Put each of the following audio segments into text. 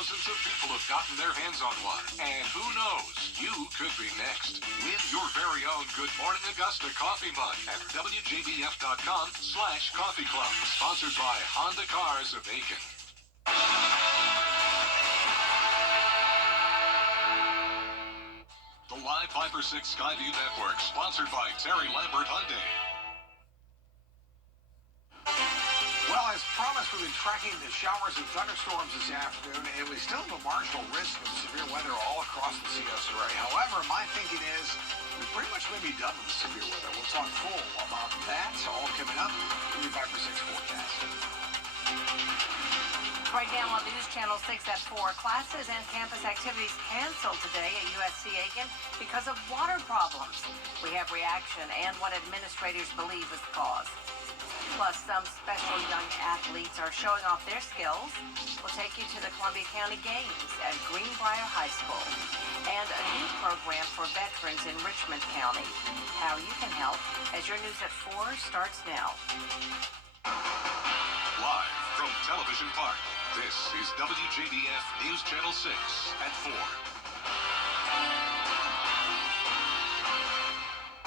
thousands of people have gotten their hands on one. And who knows, you could be next. Win your very own Good Morning Augusta coffee mug at WJBF.com/coffee club. Sponsored by Honda Cars of Aiken. The Live 5 or 6 Skyview Network, sponsored by Terry Lambert Hyundai. Well, as promised, we've been tracking the showers and thunderstorms this afternoon, and we still have a marginal risk of severe weather all across the CSRA. However, my thinking is we pretty much may be done with the severe weather. We'll talk full about that, all coming up in your 5 for 6 forecast. Right now on News Channel 6 at 4, classes and campus activities canceled today at USC Aiken because of water problems. We have reaction and what administrators believe is the cause. Plus, some special young athletes are showing off their skills. We'll take you to the Columbia County Games at Greenbrier High School and a new program for veterans in Richmond County. How you can help as your News at 4 starts now. Live from Television Park, this is WJBF News Channel 6 at 4.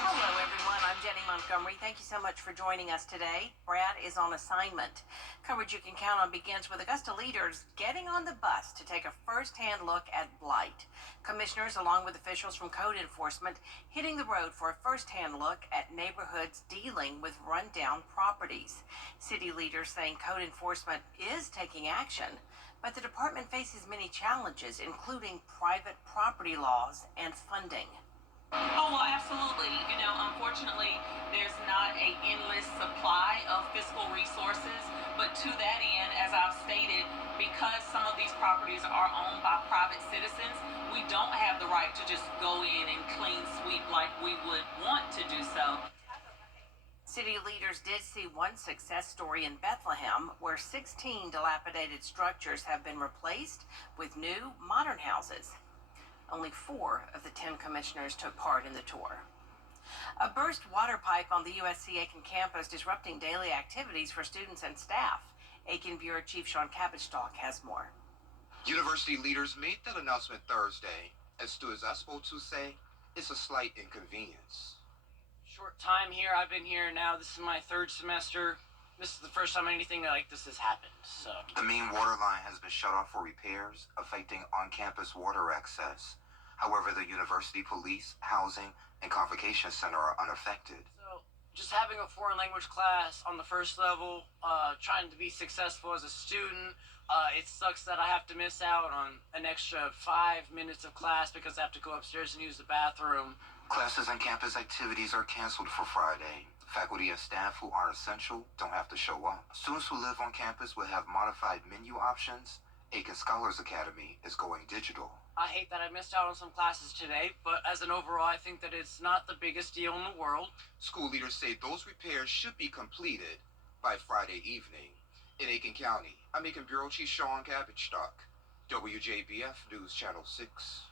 Hello, everyone. I'm Jenny Montgomery. Thank you so much for joining us today. Brad is on assignment. Coverage you can count on begins with Augusta leaders getting on the bus to take a first-hand look at blight. Commissioners, along with officials from code enforcement, hitting the road for a first-hand look at neighborhoods dealing with rundown properties. City leaders saying code enforcement is taking action, but the department faces many challenges, including private property laws and funding. Oh, well, absolutely. Unfortunately, there's not an endless supply of fiscal resources. But to that end, as I've stated, because some of these properties are owned by private citizens, we don't have the right to just go in and clean sweep like we would want to do so. City leaders did see one success story in Bethlehem where 16 dilapidated structures have been replaced with new, modern houses. Only 4 of the 10 commissioners took part in the tour. A burst water pipe on the USC Aiken campus disrupting daily activities for students and staff. Aiken Bureau Chief Sean Cabbage-Stalk has more. University leaders made that announcement Thursday. As students are supposed to say, it's a slight inconvenience. Short time here. I've been here now. This is my 3rd semester. This is the first time anything like this has happened, so. The main water line has been shut off for repairs, affecting on-campus water access. However, the university police, housing, and convocation center are unaffected. So, just having a foreign language class on the first level, trying to be successful as a student, it sucks that I have to miss out on an extra 5 minutes of class because I have to go upstairs and use the bathroom. Classes and campus activities are canceled for Friday. Faculty and staff who aren't essential don't have to show up. Students who live on campus will have modified menu options. Aiken Scholars Academy is going digital. I hate that I missed out on some classes today, but as an overall, I think that it's not the biggest deal in the world. School leaders say those repairs should be completed by Friday evening. In Aiken County, I'm Aiken Bureau Chief Sean Cabbage-Stalk, WJBF News Channel 6.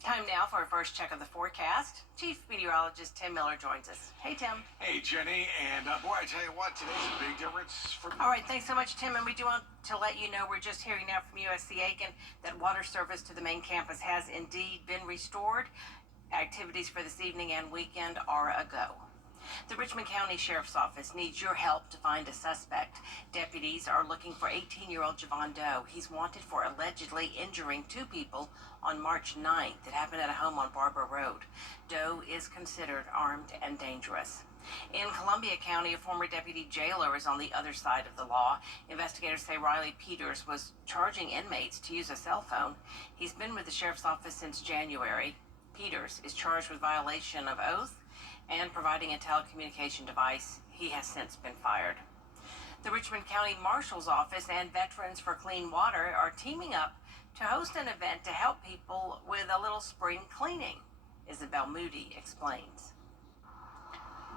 Time now for our first check of the forecast. Chief Meteorologist Tim Miller joins us. Hey, Tim. Hey, Jenny, and boy, I tell you what, today's a big difference for... All right, thanks so much, Tim, and we do want to let you know we're just hearing now from USC Aiken that water service to the main campus has indeed been restored. Activities for this evening and weekend are a go. The Richmond County Sheriff's Office needs your help to find a suspect. Deputies are looking for 18-year-old Javon Doe. He's wanted for allegedly injuring 2 people on March 9th. It happened at a home on Barbara Road. Doe is considered armed and dangerous. In Columbia County, a former deputy jailer is on the other side of the law. Investigators say Riley Peters was charging inmates to use a cell phone. He's been with the sheriff's office since January. Peters is charged with violation of oath and providing a telecommunication device. He has since been fired. The Richmond County Marshal's Office and Veterans for Clean Water are teaming up to host an event to help people with a little spring cleaning. Isabel Moody explains.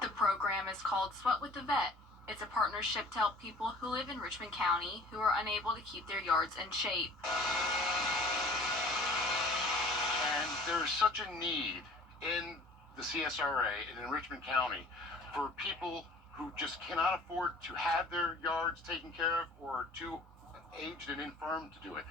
The program is called Sweat with the Vet. It's a partnership to help people who live in Richmond County who are unable to keep their yards in shape. And there's such a need in the CSRA and in Richmond County for people who just cannot afford to have their yards taken care of or are too aged and infirm to do it.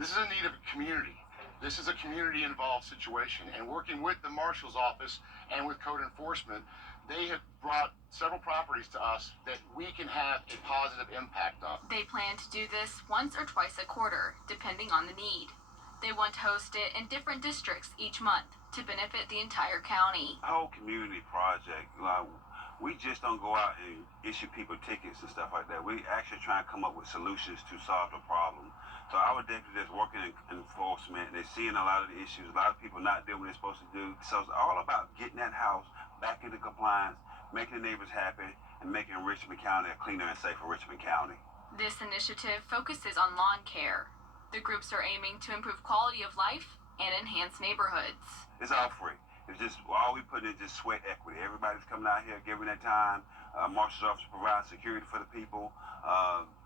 This is a need of a community. This is a community-involved situation, and working with the Marshal's Office and with code enforcement, they have brought several properties to us that we can have a positive impact on. They plan to do this once or twice a quarter, depending on the need. They want to host it in different districts each month to benefit the entire county. The whole community project, we just don't go out and issue people tickets and stuff like that. We actually try and come up with solutions to solve the problem. So our deputies that's working in enforcement, they're seeing a lot of the issues, a lot of people not doing what they're supposed to do. So it's all about getting that house back into compliance, making the neighbors happy, and making Richmond County a cleaner and safer Richmond County. This initiative focuses on lawn care. The groups are aiming to improve quality of life and enhance neighborhoods. It's all free. It's just, all we put in is just sweat equity. Everybody's coming out here, giving their time. Marshal's Office provides security for the people.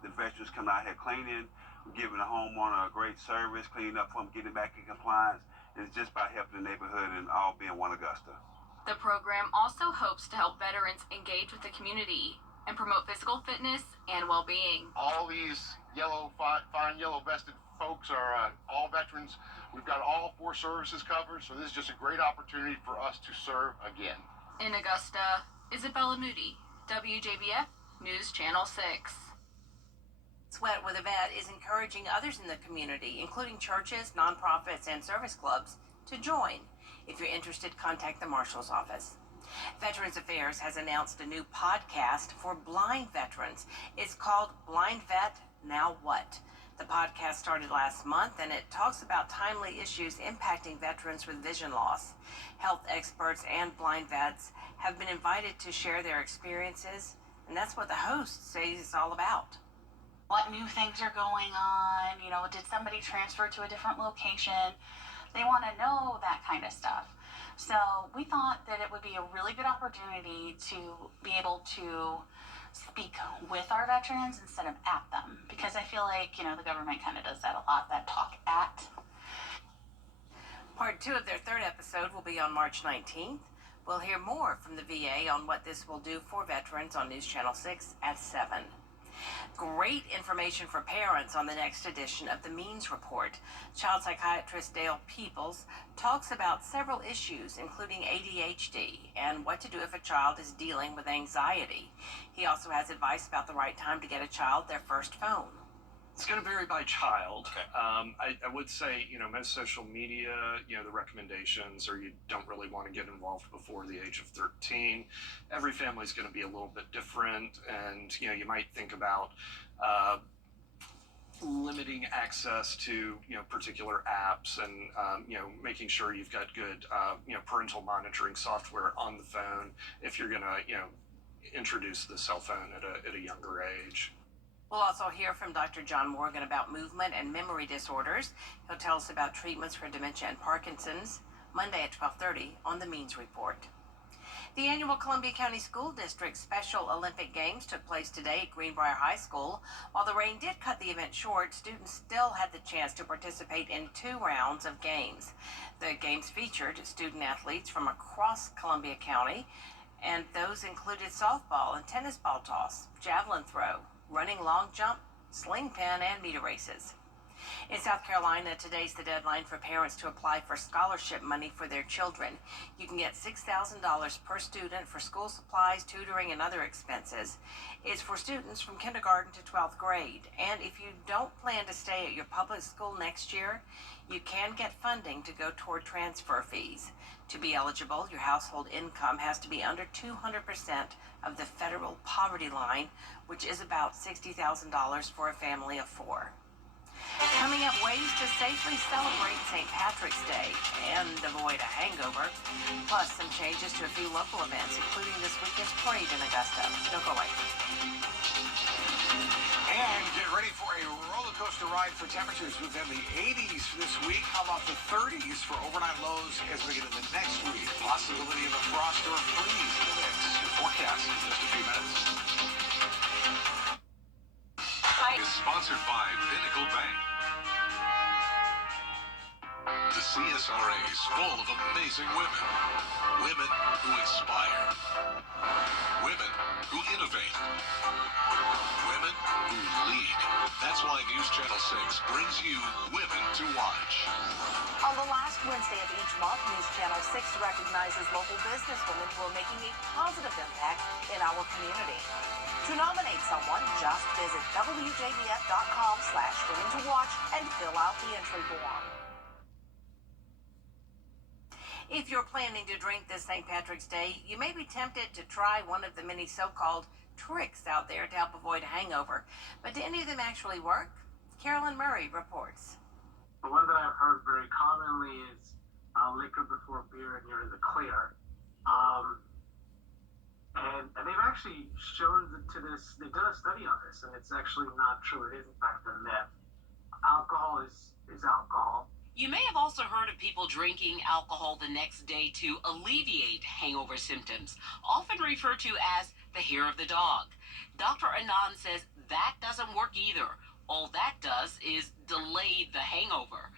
The veterans come out here cleaning, giving the homeowner a great service, cleaning up for them, getting back in compliance. And it's just by helping the neighborhood and all being one Augusta. The program also hopes to help veterans engage with the community and promote physical fitness and well-being. All these fine yellow vested folks are all veterans. We've got all 4 services covered, so this is just a great opportunity for us to serve again. In Augusta, Isabella Moody, WJBF News Channel 6. Sweat with a Vet is encouraging others in the community, including churches, nonprofits, and service clubs, to join. If you're interested, contact the Marshal's Office. Veterans Affairs has announced a new podcast for blind veterans. It's called Blind Vet, Now What? The podcast started last month, and it talks about timely issues impacting veterans with vision loss. Health experts and blind vets have been invited to share their experiences, and that's what the host says it's all about. What new things are going on? You know, did somebody transfer to a different location? They want to know that kind of stuff. So we thought that it would be a really good opportunity to be able to speak with our veterans instead of at them, because I feel like, you know, the government kind of does that a lot, that talk at. Part 2 of their 3rd episode will be on March 19th. We'll hear more from the VA on what this will do for veterans on News Channel 6 at 7. Great information for parents on the next edition of the Means Report. Child psychiatrist Dale Peoples talks about several issues, including ADHD and what to do if a child is dealing with anxiety. He also has advice about the right time to get a child their first phone. It's going to vary by child. Okay. I would say, most social media, the recommendations are you don't really want to get involved before the age of 13. Every family is going to be a little bit different, and, you might think about limiting access to, particular apps and, making sure you've got good, parental monitoring software on the phone if you're going to, introduce the cell phone at a younger age. We'll also hear from Dr. John Morgan about movement and memory disorders. He'll tell us about treatments for dementia and Parkinson's, Monday at 12:30 on the Means Report. The annual Columbia County School District Special Olympic Games took place today at Greenbrier High School. While the rain did cut the event short, students still had the chance to participate in 2 rounds of games. The games featured student athletes from across Columbia County, and those included softball and tennis ball toss, javelin throw, running long jump, sling pin, and meter races. In South Carolina, today's the deadline for parents to apply for scholarship money for their children. You can get $6,000 per student for school supplies, tutoring, and other expenses. It's for students from kindergarten to 12th grade. And if you don't plan to stay at your public school next year, you can get funding to go toward transfer fees. To be eligible, your household income has to be under 200% of the federal poverty line, which is about $60,000 for a family of 4. Coming up, ways to safely celebrate St. Patrick's Day and avoid a hangover, plus some changes to a few local events, including this weekend's parade in Augusta. Don't go away. And get ready for a roller coaster ride for temperatures. We've had the 80s for this week. How about the 30s for overnight lows as we get into next week? Possibility of a frost or a freeze in the mix. Your forecast in just a few minutes. Is sponsored by Pinnacle Bank. The CSRA is full of amazing women. Women who inspire. Women who innovate. Women who lead. That's why News Channel 6 brings you Women to Watch. On the last Wednesday of each month, News Channel 6 recognizes local businesswomen who are making a positive impact in our community. To nominate someone, just visit WJBF.com/women to watch and fill out the entry form. If you're planning to drink this St. Patrick's Day, you may be tempted to try one of the many so-called tricks out there to help avoid a hangover. But do any of them actually work? Carolyn Murray reports. The one that I've heard very commonly is liquor before beer and you're in the clear. And they've actually shown they've done a study on this, and it's actually not true. It is, in fact, a myth. Alcohol is alcohol. You may have also heard of people drinking alcohol the next day to alleviate hangover symptoms, often referred to as the hair of the dog. Dr. Anand says that doesn't work either. All that does is delay the hangover.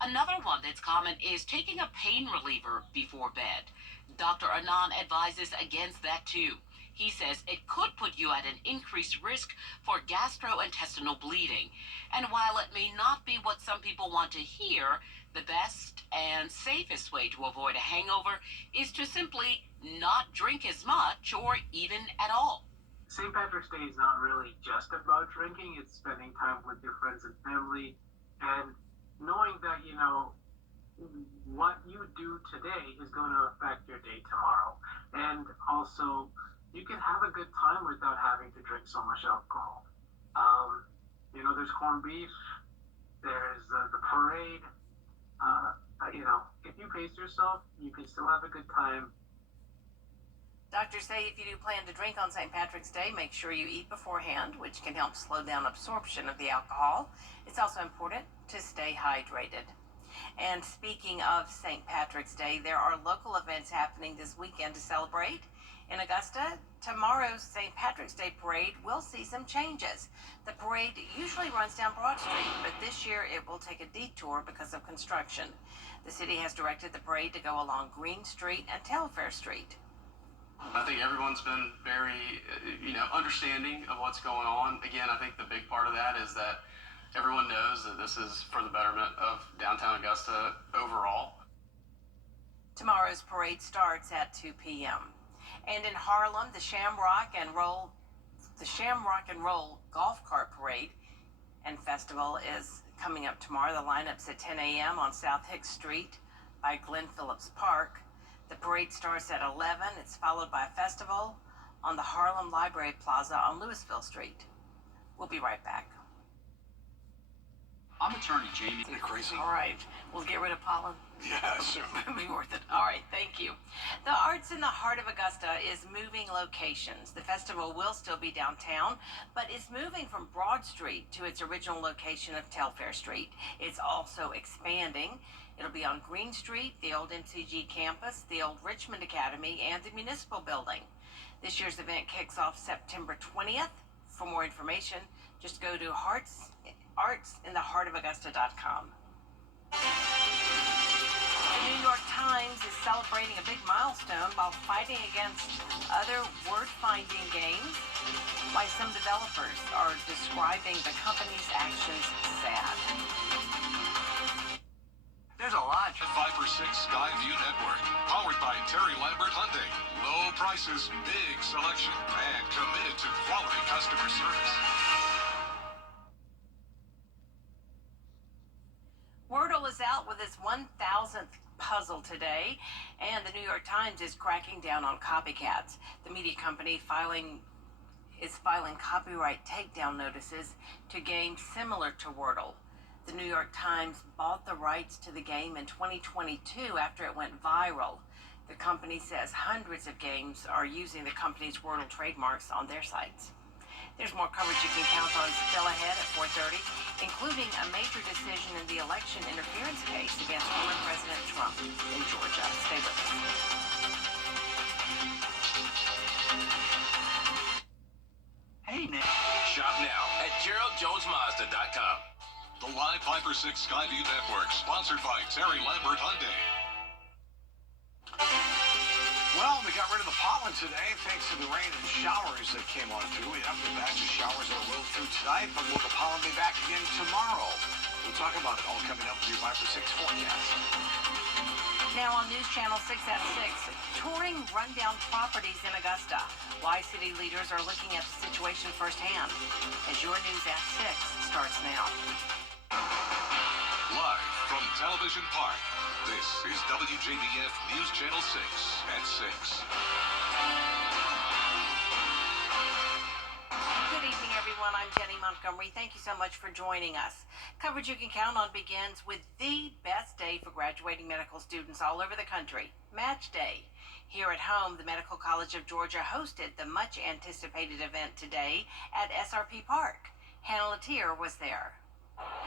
Another one that's common is taking a pain reliever before bed. Dr. Anand advises against that too. He says it could put you at an increased risk for gastrointestinal bleeding. And while it may not be what some people want to hear, the best and safest way to avoid a hangover is to simply not drink as much or even at all. St. Patrick's Day is not really just about drinking. It's spending time with your friends and family and knowing that, what you do today is going to affect your day tomorrow. And also, you can have a good time without having to drink so much alcohol. There's corned beef, there's the parade. If you pace yourself, you can still have a good time. Doctors say if you do plan to drink on St. Patrick's Day, make sure you eat beforehand, which can help slow down absorption of the alcohol. It's also important to stay hydrated. And speaking of St. Patrick's Day, there are local events happening this weekend to celebrate. In Augusta, tomorrow's St. Patrick's Day parade will see some changes. The parade usually runs down Broad Street, but this year it will take a detour because of construction. The city has directed the parade to go along Green Street and Telfair Street. I think everyone's been very, understanding of what's going on. Again, I think the big part of that is that everyone knows that this is for the betterment of downtown Augusta overall. Tomorrow's parade starts at 2 p.m. And in Harlem, the Shamrock and Roll Golf Cart Parade and Festival is coming up tomorrow. The lineup's at 10 a.m. on South Hicks Street by Glenn Phillips Park. The parade starts at 11. It's followed by a festival on the Harlem Library Plaza on Louisville Street. We'll be right back. I'm attorney Jamie. Isn't it crazy? All right. We'll get rid of pollen. Yeah, soon. It'll be worth it. All right, thank you. The Arts in the Heart of Augusta is moving locations. The festival will still be downtown, but it's moving from Broad Street to its original location of Telfair Street. It's also expanding. It'll be on Green Street, the old MCG campus, the old Richmond Academy, and the Municipal Building. This year's event kicks off September 20th. For more information, just go to artsintheheartofaugusta.com. The New York Times is celebrating a big milestone while fighting against other word-finding games. Why some developers are describing the company's actions sad. There's a lot. 5 for 6 Skyview Network, powered by Terry Lambert Hyundai. Low prices, big selection, and committed to quality customer service. Wordle is out with its 1,000th puzzle today, and the New York Times is cracking down on copycats. The media company is filing copyright takedown notices to games similar to Wordle. The New York Times bought the rights to the game in 2022 after it went viral. The company says hundreds of games are using the company's Wordle trademarks on their sites. There's more coverage you can count on still ahead at 4:30, including a major decision in the election interference case against former President Trump in Georgia. Stay with us. Hey, Nick. Shop now at GeraldJonesMazda.com. The live 5 for 6 Skyview Network, sponsored by Terry Lambert Hyundai. Well, the got rid of the pollen today thanks to the rain and showers that came on through. We have the batch of showers that will roll through tonight, but will the pollen be back again tomorrow? We'll talk about it all coming up with your 5 for 6 forecast. Now on News Channel 6 at 6, touring rundown properties in Augusta. Why city leaders are looking at the situation firsthand. As your News at 6 starts now. Live from Television Park, this is WJBF News Channel 6 at 6. Good evening, everyone. I'm Jenny Montgomery. Thank you so much for joining us. Coverage you can count on begins with the best day for graduating medical students all over the country, Match Day. Here at home, the Medical College of Georgia hosted the much-anticipated event today at SRP Park. Hannah Latier was there.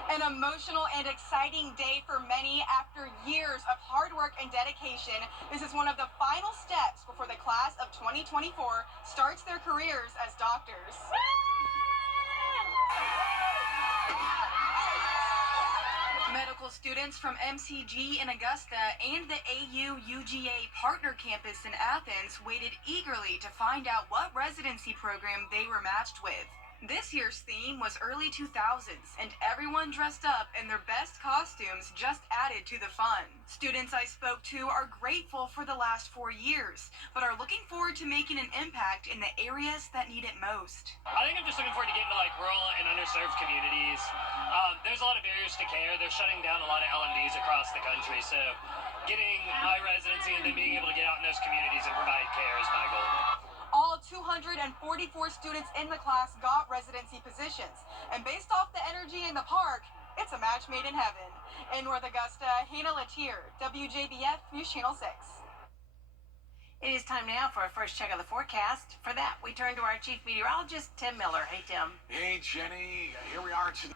An emotional and exciting day for many after years of hard work and dedication. This is one of the final steps before the class of 2024 starts their careers as doctors. Medical students from MCG in Augusta and the AU-UGA partner campus in Athens waited eagerly to find out what residency program they were matched with. This year's theme was early 2000s, and everyone dressed up in their best costumes just added to the fun. Students I spoke to are grateful for the last 4 years, but are looking forward to making an impact in the areas that need it most. I think I'm just looking forward to getting to rural and underserved communities. There's a lot of barriers to care. They're shutting down a lot of LMDs across the country, so getting my residency and then being able to get out in those communities and provide care is my goal. All 244 students in the class got residency positions, and based off the energy in the park, it's a match made in heaven. In North Augusta, Hannah Latier, WJBF News Channel 6. It is time now for our first check of the forecast. For that, we turn to our chief meteorologist, Tim Miller. Hey, Tim. Hey, Jenny. Here we are to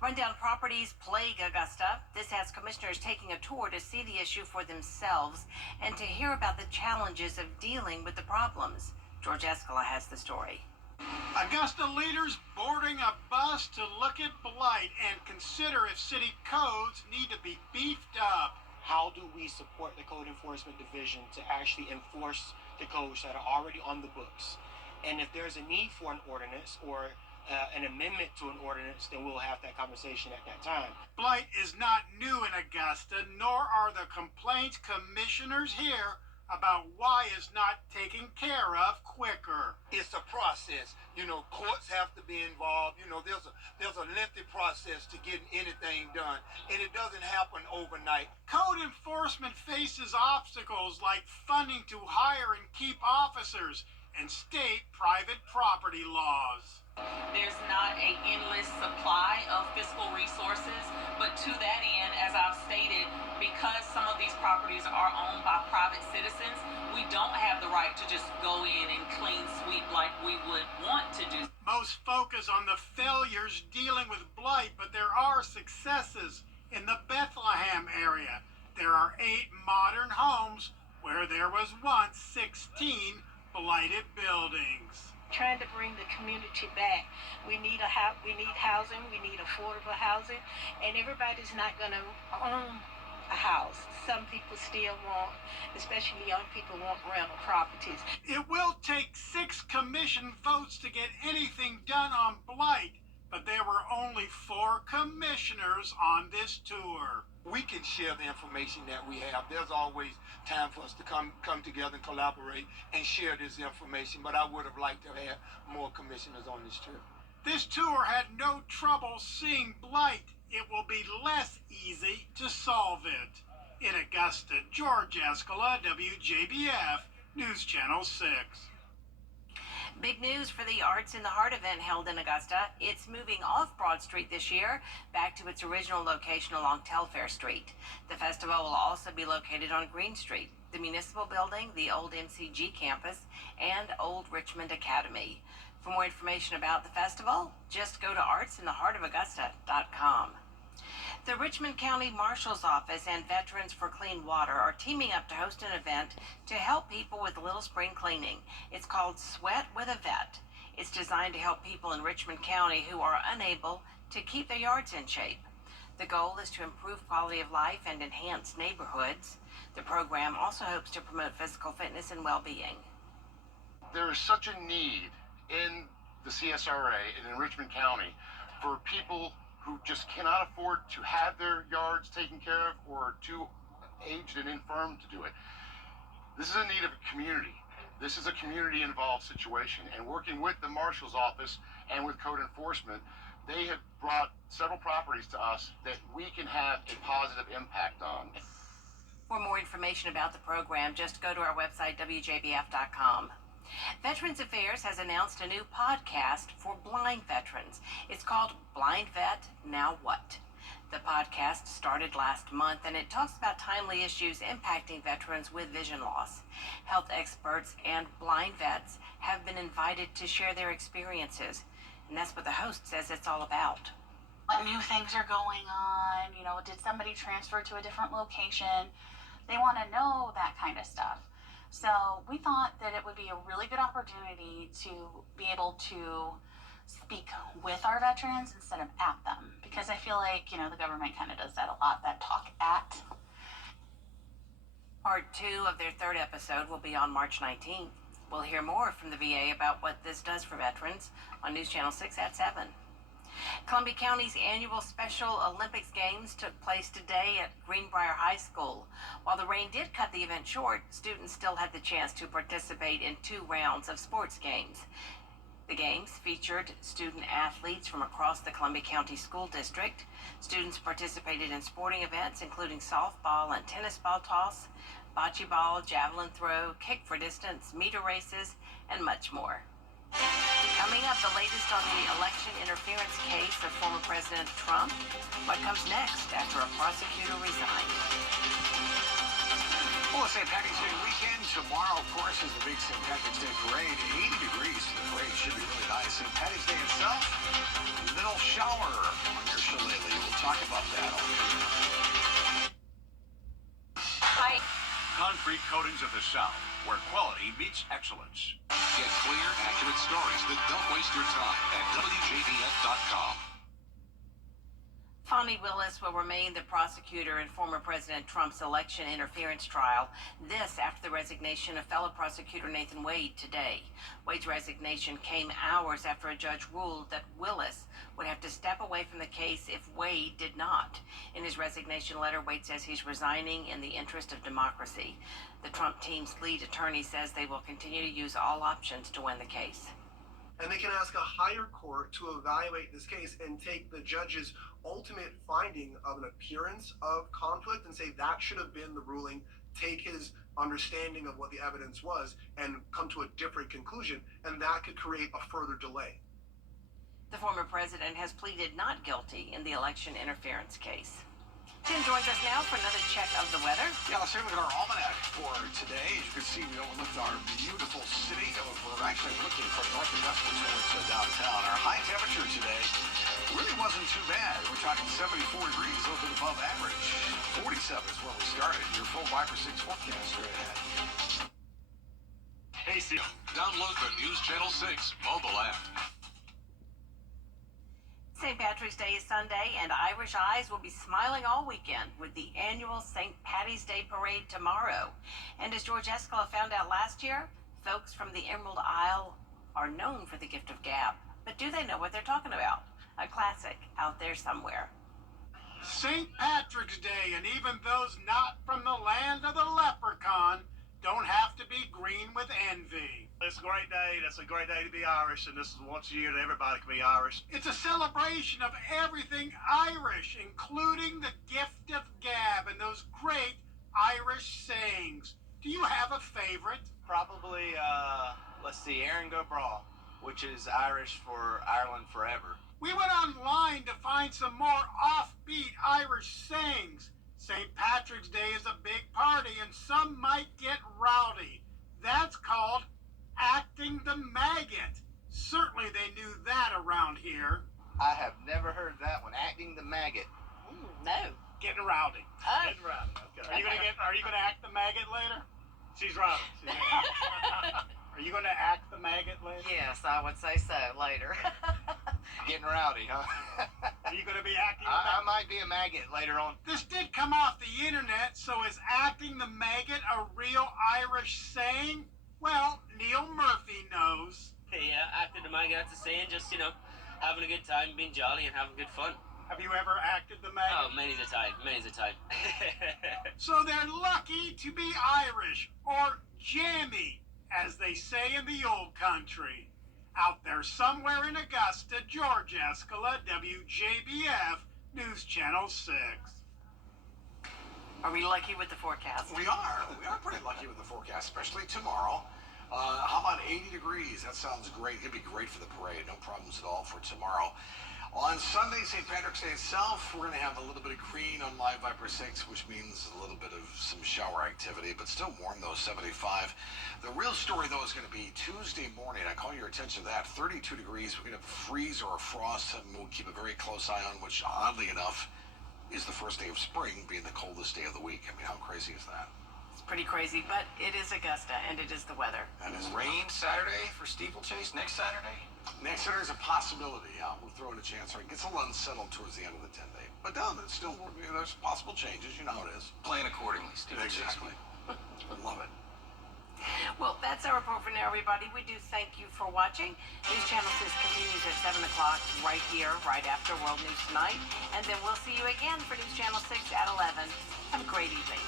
Rundown properties plague Augusta. This has commissioners taking a tour to see the issue for themselves and to hear about the challenges of dealing with the problems. George Escala has the story. Augusta leaders boarding a bus to look at blight and consider if city codes need to be beefed up. How do we support the Code Enforcement Division to actually enforce the codes that are already on the books? And if there's a need for an ordinance or an amendment to an ordinance, then we'll have that conversation at that time. Blight is not new in Augusta, nor are the complaints commissioners here about why it's not taken care of quicker. It's a process. Courts have to be involved. There's a lengthy process to getting anything done, and it doesn't happen overnight. Code enforcement faces obstacles like funding to hire and keep officers and state private property laws. There's not an endless supply of fiscal resources, but to that end, as I've stated, because some of these properties are owned by private citizens, we don't have the right to just go in and clean sweep like we would want to do. Most focus on the failures dealing with blight, but there are successes in the Bethlehem area. There are 8 modern homes where there was once 16 blighted buildings. Trying to bring the community back. We need housing, we need affordable housing, and everybody's not going to own a house. Some people still want, especially young people, want rental properties. It will take 6 commission votes to get anything done on blight, but there were only 4 commissioners on this tour. We can share the information that we have. There's always time for us to come together and collaborate and share this information, but I would have liked to have more commissioners on this trip. This tour had no trouble seeing blight. It will be less easy to solve it. In Augusta, George Escala, WJBF News Channel 6. Big news for the Arts in the Heart event held in Augusta. It's moving off Broad Street this year, back to its original location along Telfair Street. The festival will also be located on Green Street, the Municipal Building, the old MCG campus, and Old Richmond Academy. For more information about the festival, just go to artsintheheartofaugusta.com. The Richmond County Marshal's Office and Veterans for Clean Water are teaming up to host an event to help people with little spring cleaning. It's called Sweat with a Vet. It's designed to help people in Richmond County who are unable to keep their yards in shape. The goal is to improve quality of life and enhance neighborhoods. The program also hopes to promote physical fitness and well-being. There is such a need in the CSRA and in Richmond County for people who just cannot afford to have their yards taken care of or are too aged and infirm to do it. This is a need of a community. This is a community-involved situation, and working with the Marshal's Office and with code enforcement, they have brought several properties to us that we can have a positive impact on. For more information about the program, just go to our website, WJBF.com. Veterans Affairs has announced a new podcast for blind veterans. It's called Blind Vet, Now What? The podcast started last month, and it talks about timely issues impacting veterans with vision loss. Health experts and blind vets have been invited to share their experiences, and that's what the host says it's all about. What new things are going on? You know, did somebody transfer to a different location? They want to know that kind of stuff. So we thought that it would be a really good opportunity to be able to speak with our veterans instead of at them, because I feel like, you know, the government kind of does that a lot, that talk at. Part 2 of their third episode will be on March 19th. We'll hear more from the VA about what this does for veterans on News Channel 6 at 7. Columbia County's annual Special Olympics Games took place today at Greenbrier High School. While the rain did cut the event short, students still had the chance to participate in 2 rounds of sports games. The games featured student athletes from across the Columbia County School District. Students participated in sporting events including softball and tennis ball toss, bocce ball, javelin throw, kick for distance, meter races, and much more. Coming up, the latest on the election interference case of former President Trump. What comes next after a prosecutor resigned? Well, it's St. Patrick's Day weekend. Tomorrow, of course, is the big St. Patrick's Day parade. 80 degrees for the parade. Should be really nice. St. Patrick's Day itself, little shower on your shillelagh. We'll talk about that all coming up. Hi. Concrete Coatings of the South, where quality meets excellence. Get clear, accurate stories that don't waste your time at WJBF.com. Fani Willis will remain the prosecutor in former President Trump's election interference trial. This after the resignation of fellow prosecutor Nathan Wade today. Wade's resignation came hours after a judge ruled that Willis would have to step away from the case if Wade did not. In his resignation letter, Wade says he's resigning in the interest of democracy. The Trump team's lead attorney says they will continue to use all options to win the case. And they can ask a higher court to evaluate this case and take the judge's ultimate finding of an appearance of conflict and say that should have been the ruling, take his understanding of what the evidence was and come to a different conclusion, and that could create a further delay. The former president has pleaded not guilty in the election interference case. Tim joins us now for another check of the weather. Yeah, let's take a look at our almanac for today. As you can see, we overlooked our beautiful city. We're actually looking from north Augusta towards downtown. Our high temperature today really wasn't too bad. We're talking 74 degrees, a little bit above average. 47 is where we started. Your full 5 or 6 forecast straight ahead. Hey, see, download the News Channel 6 mobile app. St. Patrick's Day is Sunday, and Irish eyes will be smiling all weekend with the annual St. Patty's Day Parade tomorrow. And as George Escala found out last year, folks from the Emerald Isle are known for the gift of gab. But do they know what they're talking about? A classic out there somewhere. St. Patrick's Day, and even those not from the land of the leprechaun don't have to be green with envy. It's a great day. That's a great day to be Irish, and this is once a year that everybody can be Irish. It's a celebration of everything Irish, including the gift of gab and those great Irish sayings. Do you have a favorite? Probably, let's see, Erin go Bragh, which is Irish for Ireland forever. We went online to find some more offbeat Irish sayings. St. Patrick's Day is a big party, and some might get rowdy. That's called acting the maggot. Certainly they knew that around here. I have never heard that one. Acting the maggot. No. Getting rowdy. Getting rowdy. Okay. Are you gonna act the maggot later? She's rowdy. Are you gonna act the maggot later? Yes, I would say so later. Getting rowdy, huh? Are you going to be acting? I might be a maggot later on. This did come off the internet, so is acting the maggot a real Irish saying? Well, Neil Murphy knows. Yeah, acting the maggot, that's a saying, just, having a good time, being jolly and having good fun. Have you ever acted the maggot? Oh, many's a time. So they're lucky to be Irish, or jammy, as they say in the old country. Out there somewhere in Augusta, George Escala, WJBF, News Channel 6. Are we lucky with the forecast? We are. We are pretty lucky with the forecast, especially tomorrow. How about 80 degrees? That sounds great. It'd be great for the parade. No problems at all for tomorrow. On Sunday, St. Patrick's Day itself, we're going to have a little bit of green on Live Viper 6, which means a little bit of some shower activity, but still warm, though, 75. The real story, though, is going to be Tuesday morning. I call your attention to that. 32 degrees. We're going to have a freeze or a frost, and we'll keep a very close eye on, which, oddly enough, is the first day of spring, being the coldest day of the week. I mean, how crazy is that? It's pretty crazy, but it is Augusta, and it is the weather. That is Rain Saturday for steeplechase next Saturday? Next Saturday is a possibility. We'll throw in a chance. It gets a little unsettled towards the end of the 10-day. But it's still, there's possible changes. You know how it is. Plan accordingly, steeplechase. Exactly. Love it. Well, that's our report for now, everybody. We do thank you for watching. News Channel 6 continues at 7 o'clock right here, right after World News Tonight. And then we'll see you again for News Channel 6 at 11. Have a great evening.